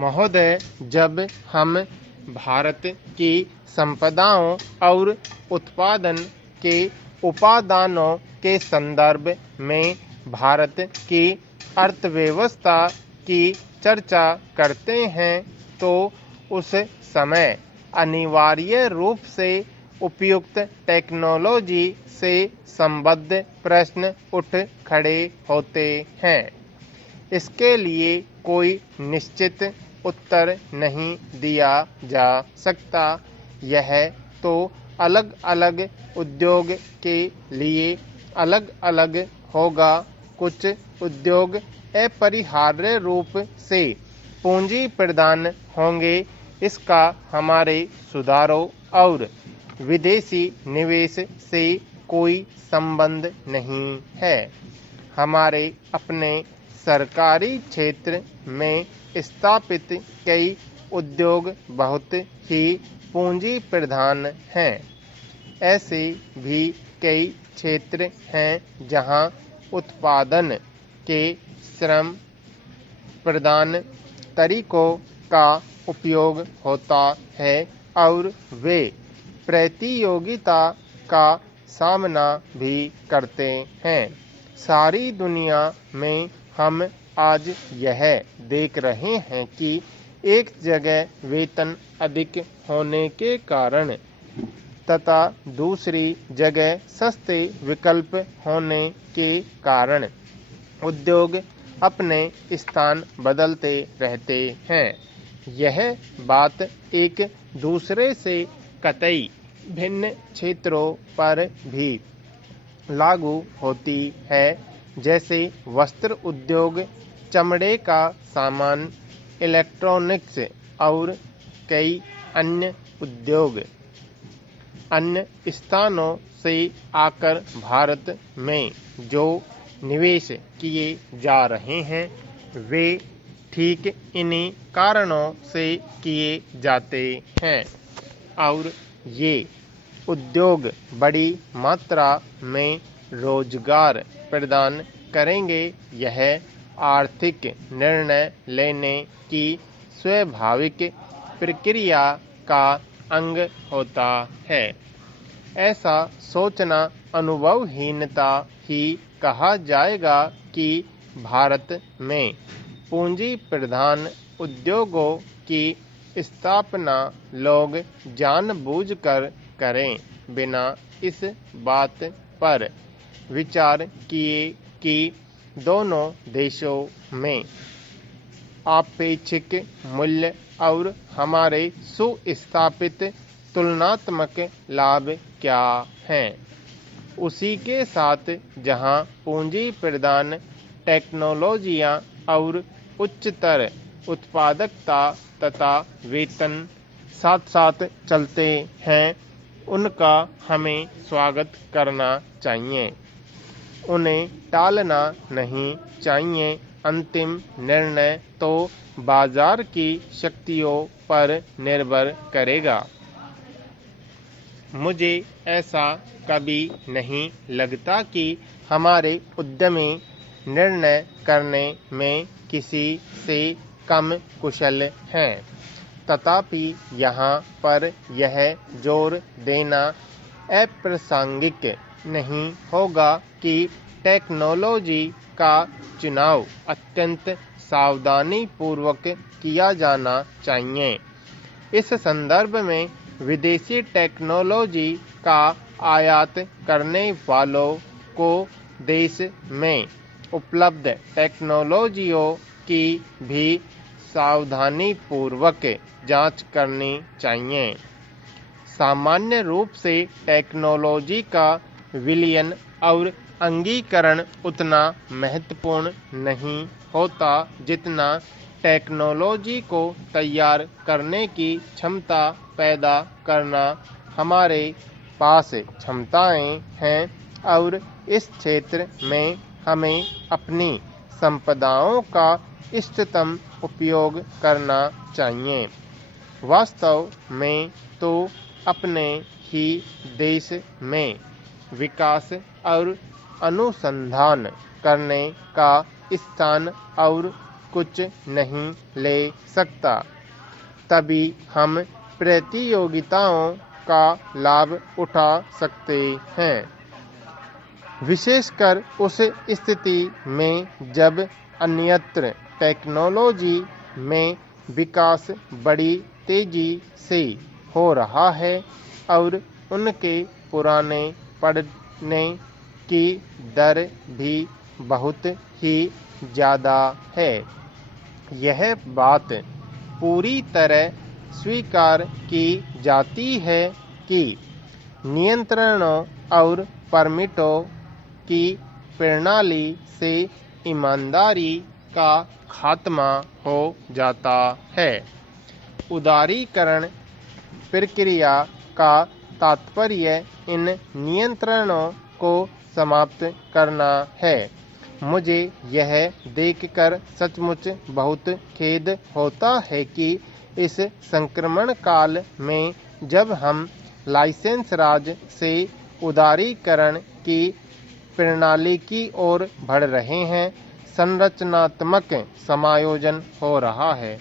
महोदय, जब हम भारत की संपदाओं और उत्पादन के उपादानों के संदर्भ में भारत की अर्थव्यवस्था की चर्चा करते हैं तो उस समय अनिवार्य रूप से उपयुक्त टेक्नोलॉजी से संबद्ध प्रश्न उठ खड़े होते हैं। इसके लिए कोई निश्चित उत्तर नहीं दिया जा सकता। यह तो अलग अलग उद्योग के लिए अलग अलग होगा। कुछ उद्योग अपरिहार्य रूप से पूंजी प्रदान होंगे। इसका हमारे सुधारों और विदेशी निवेश से कोई संबंध नहीं है। हमारे अपने सरकारी क्षेत्र में स्थापित कई उद्योग बहुत ही पूंजी प्रधान हैं। ऐसे भी कई क्षेत्र हैं जहां उत्पादन के श्रम प्रदान तरीकों का उपयोग होता है और वे प्रतियोगिता का सामना भी करते हैं। सारी दुनिया में हम आज यह देख रहे हैं कि एक जगह वेतन अधिक होने के कारण तथा दूसरी जगह सस्ते विकल्प होने के कारण उद्योग अपने स्थान बदलते रहते हैं। यह बात एक दूसरे से कतई भिन्न क्षेत्रों पर भी लागू होती है, जैसे वस्त्र उद्योग, चमड़े का सामान, इलेक्ट्रॉनिक्स और कई अन्य उद्योग अन्य स्थानों से आकर भारत में जो निवेश किए जा रहे हैं वे ठीक इन्हीं कारणों से किए जाते हैं और ये उद्योग बड़ी मात्रा में रोजगार प्रदान करेंगे। यह आर्थिक निर्णय लेने की स्वाभाविक प्रक्रिया का अंग होता है। ऐसा सोचना अनुभवहीनता ही कहा जाएगा कि भारत में पूंजी प्रधान उद्योगों की स्थापना लोग जानबूझकर करें, बिना इस बात पर विचार किए कि दोनों देशों में आपेक्षिक मूल्य और हमारे सुस्थापित तुलनात्मक लाभ क्या हैं। उसी के साथ जहां पूंजी प्रदान टेक्नोलॉजियां और उच्चतर उत्पादकता तथा वेतन साथ साथ चलते हैं, उनका हमें स्वागत करना चाहिए। उन्हें टालना नहीं चाहिए। अंतिम निर्णय तो बाजार की शक्तियों पर निर्भर करेगा। मुझे ऐसा कभी नहीं लगता कि हमारे उद्यमी निर्णय करने में किसी से कम कुशल हैं। तथापि यहाँ पर यह जोर देना अप्रासंगिक नहीं होगा कि टेक्नोलॉजी का चुनाव अत्यंत सावधानी पूर्वक किया जाना चाहिए। इस संदर्भ में विदेशी टेक्नोलॉजी का आयात करने वालों को देश में उपलब्ध टेक्नोलॉजियों की भी सावधानी पूर्वक जांच करनी चाहिए। सामान्य रूप से टेक्नोलॉजी का विलयन और अंगीकरण उतना महत्वपूर्ण नहीं होता जितना टेक्नोलॉजी को तैयार करने की क्षमता पैदा करना। हमारे पास क्षमताएं हैं और इस क्षेत्र में हमें अपनी संपदाओं का इष्टतम उपयोग करना चाहिए। वास्तव में तो अपने ही देश में विकास और अनुसंधान करने का स्थान और कुछ नहीं ले सकता। तभी हम प्रतियोगिताओं का लाभ उठा सकते हैं, विशेषकर उस स्थिति में जब अन्यत्र टेक्नोलॉजी में विकास बड़ी तेजी से हो रहा है और उनके पुराने पढ़ने की दर भी बहुत ही ज़्यादा है। यह बात पूरी तरह स्वीकार की जाती है कि नियंत्रणों और परमिटों की प्रणाली से ईमानदारी का खात्मा हो जाता है। उदारीकरण प्रक्रिया का तात्पर्य इन नियंत्रणों को समाप्त करना है। मुझे यह देखकर सचमुच बहुत खेद होता है कि इस संक्रमण काल में जब हम लाइसेंस राज से उदारीकरण की प्रणाली की ओर बढ़ रहे हैं, संरचनात्मक समायोजन हो रहा है।